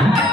Yeah.